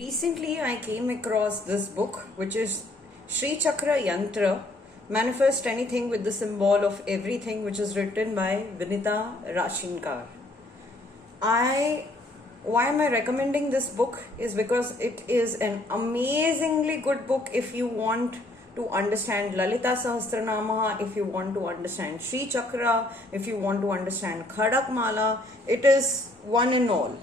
Recently, I came across this book, which is Sri Chakra Yantra, Manifest Anything with the Symbol of Everything, which is written by Vinita Rashinkar. Why am I recommending this book is because it is an amazingly good book if you want to understand Lalita Sahasranama, if you want to understand Sri Chakra, if you want to understand Khadak Mala. It is one in all.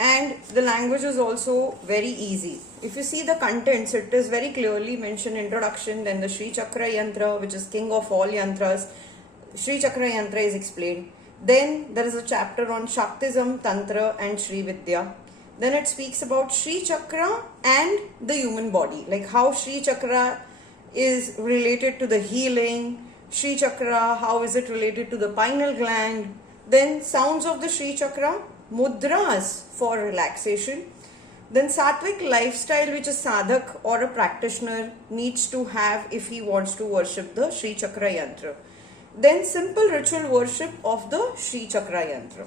And the language is also very easy. If you see the contents, it is very clearly mentioned: introduction, then the Sri Chakra Yantra, which is king of all yantras. Sri Chakra Yantra is explained. Then there is a chapter on Shaktism, Tantra and Sri Vidya. Then it speaks about Sri Chakra and the human body, like how Sri Chakra is related to the healing. Sri Chakra, how is it related to the pineal gland? Then sounds of the Sri Chakra, mudras for relaxation. Then sattvic lifestyle, which a sadhak or a practitioner needs to have if he wants to worship the Sri Chakra Yantra. Then simple ritual worship of the Sri Chakra Yantra.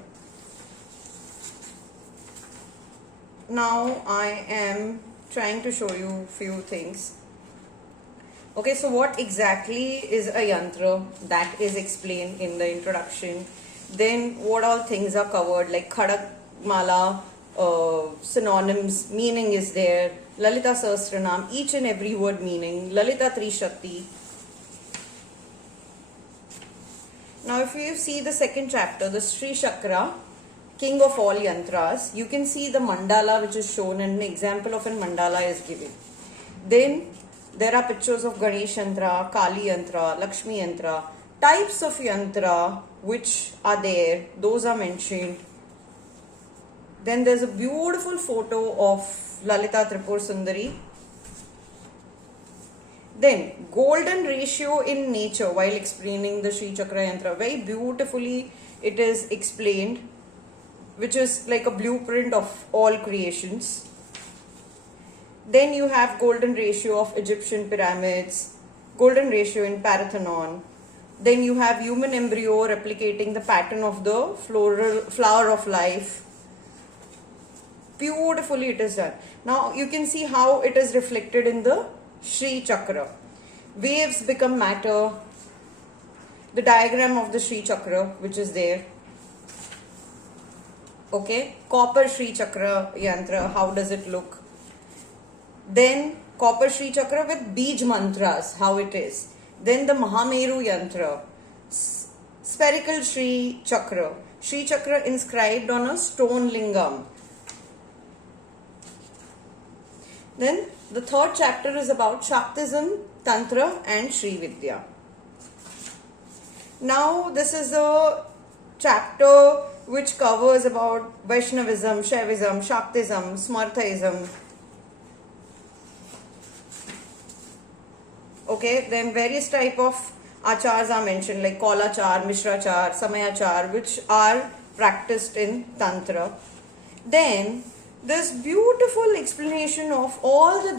Now I am trying to show you few things. Okay, so what exactly is a yantra? That is explained in the introduction. Then what all things are covered, like Khadak Mala, synonyms, meaning is there. Lalita Sahasranam, each and every word meaning. Lalita Trishakti. Now if you see the second chapter, the Sri Chakra, king of all yantras, you can see the mandala which is shown, and an example of a mandala is given. Then there are pictures of Ganesh Yantra, Kali Yantra, Lakshmi Yantra, types of yantra which are there, those are mentioned. Then there's a beautiful photo of Lalita Tripur Sundari. Then golden ratio in nature, while explaining the Sri Chakra Yantra, very beautifully it is explained, which is like a blueprint of all creations. Then you have golden ratio of Egyptian pyramids, golden ratio in Parthenon. Then you have human embryo replicating the pattern of the flower of life. Beautifully it is done. Now you can see how it is reflected in the Sri Chakra. Waves become matter. The diagram of the Sri Chakra which is there. Okay, copper Sri Chakra Yantra, how does it look? Then copper Sri Chakra with Bij mantras, how it is. Then the Mahameru Yantra, spherical Sri Chakra, Sri Chakra inscribed on a stone lingam. Then the third chapter is about Shaktism, Tantra and Sri Vidya. Now this is a chapter which covers about Vaishnavism, Shaivism, Shaktism, Smarthaism. Okay, then various type of achars are mentioned, like Kaulachar, Mishrachar, Samayachar, which are practiced in Tantra. Then this beautiful explanation of all the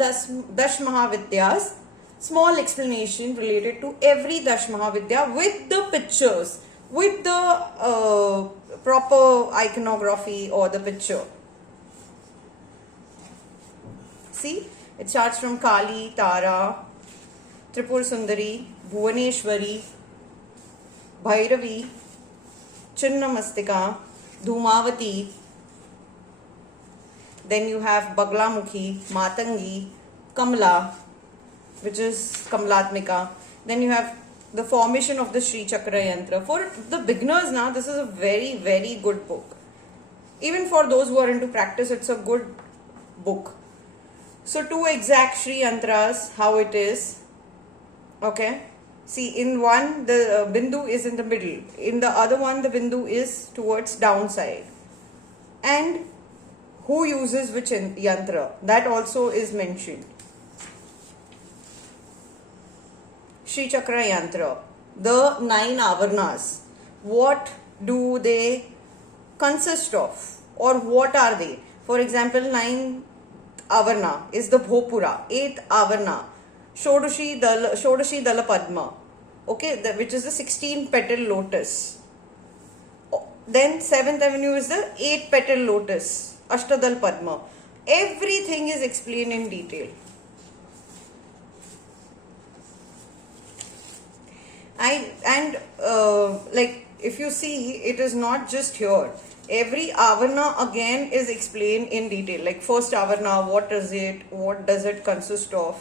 Dash Mahavidyas, small explanation related to every Dash Mahavidya with the pictures, with the proper iconography or the picture. See, it starts from Kali, Tara, Tripur Sundari, Bhuvaneshwari, Bhairavi, Chinnamastika, Dhumavati. Then you have Baglamukhi, Matangi, Kamla, which is Kamlatmika. Then you have the formation of the Sri Chakra Yantra. For the beginners now, this is a very, very good book. Even for those who are into practice, it's a good book. So two exact Sri Yantras, how it is. Okay. See, in one, the Bindu is in the middle. In the other one, the Bindu is towards downside. And who uses which yantra, that also is mentioned. Sri Chakra Yantra, the 9 avarnas, what do they consist of, or what are they? For example, 9th avarna is the Bhopura, 8th avarna Shodashi Dala Padma, okay, which is the 16 petal lotus. Then 7th avenue is the 8 petal lotus, Ashtadal Padma. Everything is explained in detail. Like if you see, it is not just here. Every avarna again is explained in detail. Like first avarna, what is it? What does it consist of?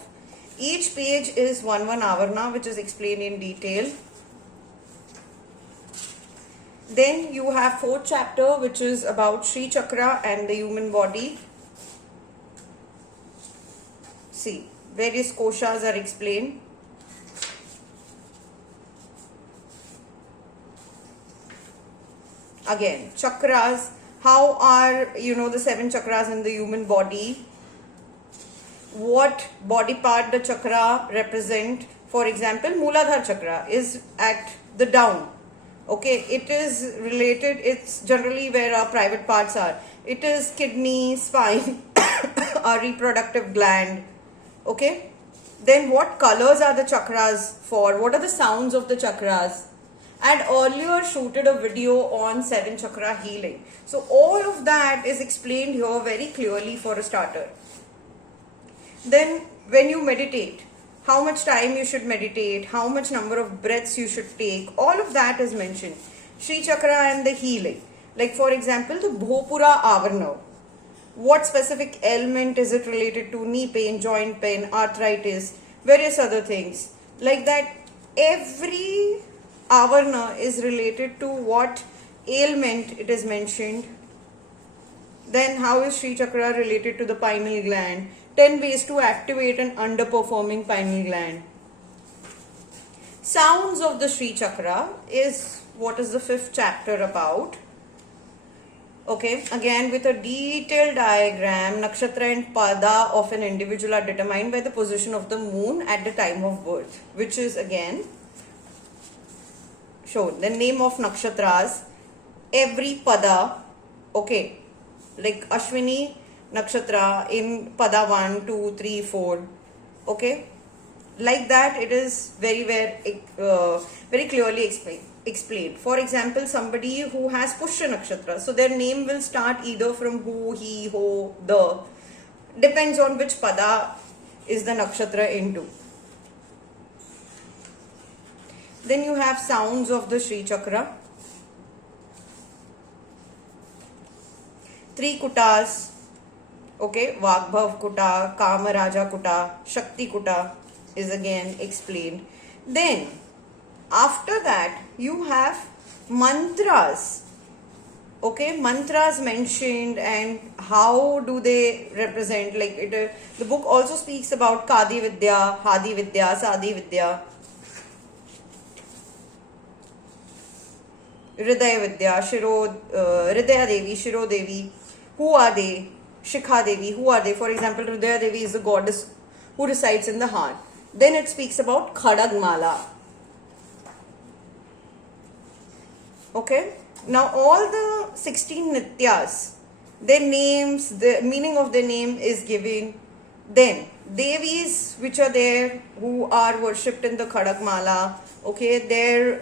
Each page is one avarna which is explained in detail. Then you have fourth chapter which is about Sri Chakra and the human body. See, various koshas are explained. Again, chakras, how are, the 7 chakras in the human body? What body part the chakra represent? For example, Mooladhara chakra is at the down. Okay, it is related, it's generally where our private parts are. It is kidney, spine, our reproductive gland. Okay, then what colors are the chakras for? What are the sounds of the chakras? I had earlier shooted a video on 7 chakra healing. So all of that is explained here very clearly for a starter. Then when you meditate, how much time you should meditate, how much number of breaths you should take, all of that is mentioned. Sri Chakra and the healing. Like for example, the Bhopura Avarna. What specific ailment is it related to? Knee pain, joint pain, arthritis, various other things. Like that, every avarna is related to what ailment it is mentioned. Then how is Sri Chakra related to the pineal gland? 10 ways to activate an underperforming pineal gland. Sounds of the Sri Chakra is what is the 5th chapter about. Okay, again with a detailed diagram, nakshatra and pada of an individual are determined by the position of the moon at the time of birth, which is again shown. The name of nakshatras, every pada, okay, like Ashwini nakshatra in pada 1, 2, 3, 4, okay, like that it is very clearly explained. For example, somebody who has Pushya nakshatra, so their name will start either from hu, he, ho, the, depends on which pada is the nakshatra into. Then you have sounds of the Sri Chakra. 3 kutas, okay, Vagbhav kuta, Kamaraja kuta, Shakti kuta is again explained. Then after that you have mantras, okay, mantras mentioned and how do they represent, like the book also speaks about Kadi Vidya, Hadi Vidya, Sadi Vidya, Hridaya Vidya, Hridaya Devi, Shiro Devi, who are they? Shikha Devi, who are they? For example, Hridaya Devi is the goddess who resides in the heart. Then it speaks about Khadagmala. Okay, now all the 16 Nityas, their names, the meaning of their name is given. Then Devis which are there who are worshipped in the Khadagmala, okay, their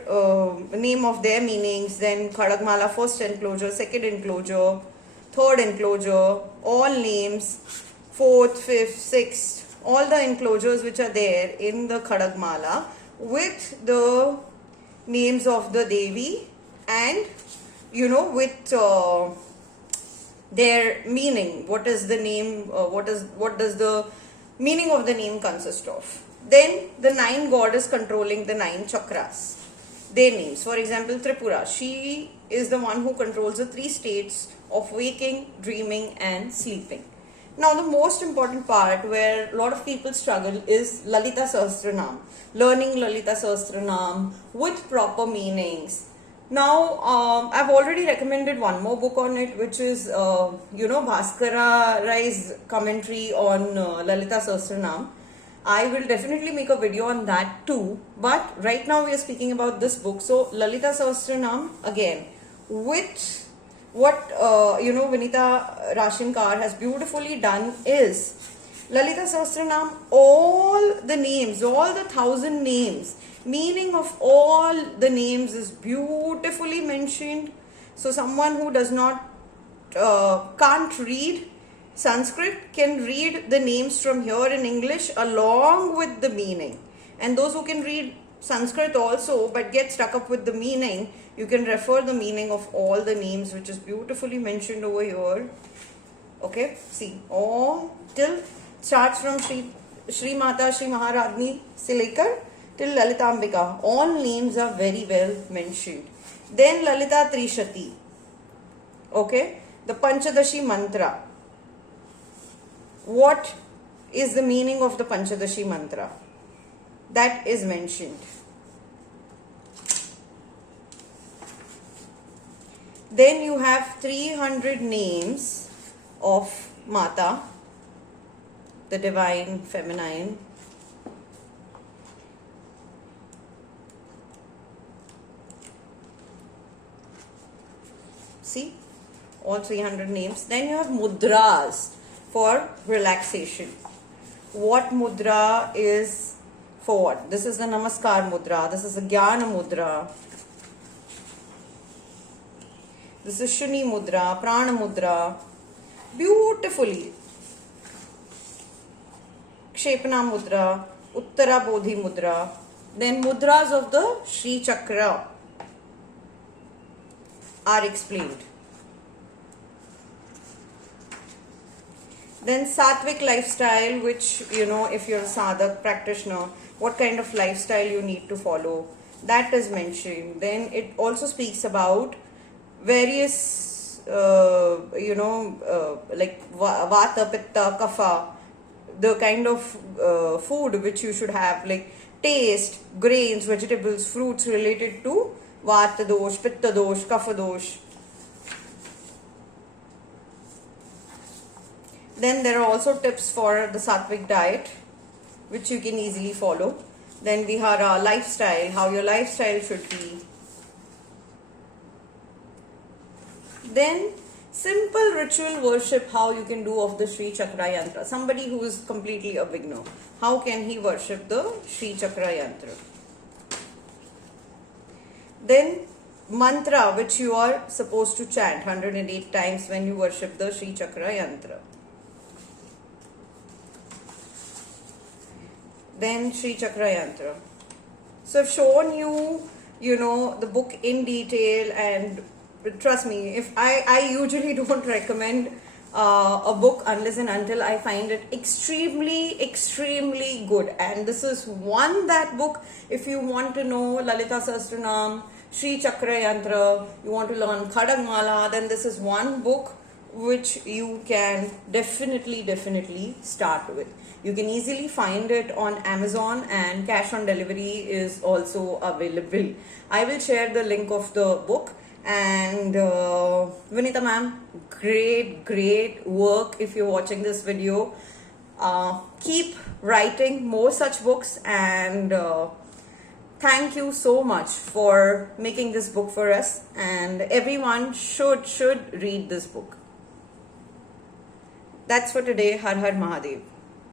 name of their meanings. Then Khadagmala, first enclosure, second enclosure, third enclosure, all names, fourth, fifth, sixth, all the enclosures which are there in the Khadagmala with the names of the Devi and with their meaning. What is the name? What does the meaning of the name consist of? Then the 9 goddess controlling the 9 chakras. Their names. For example, Tripura. She is the one who controls the 3 states of waking, dreaming, and sleeping. Now, the most important part where a lot of people struggle is Lalita Sahasranam. Learning Lalita Sahasranam with proper meanings. Now, I've already recommended one more book on it, which is, Bhaskara Rai's commentary on Lalita Sahasranam. I will definitely make a video on that too. But right now we are speaking about this book. So, Lalita Sahasranam, again, with what, Vinita Rashinkar has beautifully done is, Lalita Sahasranam, all the names, all the 1,000 names, meaning of all the names is beautifully mentioned. So someone who does not can't read Sanskrit can read the names from here in English along with the meaning. And those who can read Sanskrit also but get stuck up with the meaning, you can refer the meaning of all the names, which is beautifully mentioned over here. Okay, see, all till starts from Shri Mata, Shri Maharagni se lekar till Lalitambika. All names are very well mentioned. Then Lalita Trishati. Okay, the Panchadashi mantra. What is the meaning of the Panchadashi mantra? That is mentioned. Then you have 300 names of Mata, the divine feminine. See, all 300 names. Then you have mudras for relaxation. What mudra is for what? This is the Namaskar mudra. This is the Jnana mudra. This is Shuni mudra, Prana mudra. Beautifully. Kshepana mudra, Uttara Bodhi mudra. Then mudras of the Sri Chakra are explained. Then Sattvic lifestyle, which, if you're a sadhak practitioner, what kind of lifestyle you need to follow, that is mentioned. Then it also speaks about various, like Vata, Pitta, Kapha, the kind of food which you should have, like taste, grains, vegetables, fruits related to Vata dosh, Pitta dosh, Kapha dosh. Then there are also tips for the Sattvic diet, which you can easily follow. Then Vihara, lifestyle, how your lifestyle should be. Then simple ritual worship, how you can do of the Sri Chakra Yantra. Somebody who is completely a beginner, how can he worship the Sri Chakra Yantra? Then mantra, which you are supposed to chant 108 times when you worship the Sri Chakra Yantra. Then Sri Chakra Yantra. So I've shown you, the book in detail, and trust me, if I usually don't recommend a book unless and until I find it extremely, extremely good. And this is that book, if you want to know Lalita Sahasranam, Sri Chakra Yantra, you want to learn Khadagmala, then this is one book which you can definitely start with. You can easily find it on Amazon, and cash on delivery is also available. I will share the link of the book. And Vinita ma'am, great work if you're watching this video. Keep writing more such books, and thank you so much for making this book for us, and everyone should read this book. That's for today. Har Har Mahadev.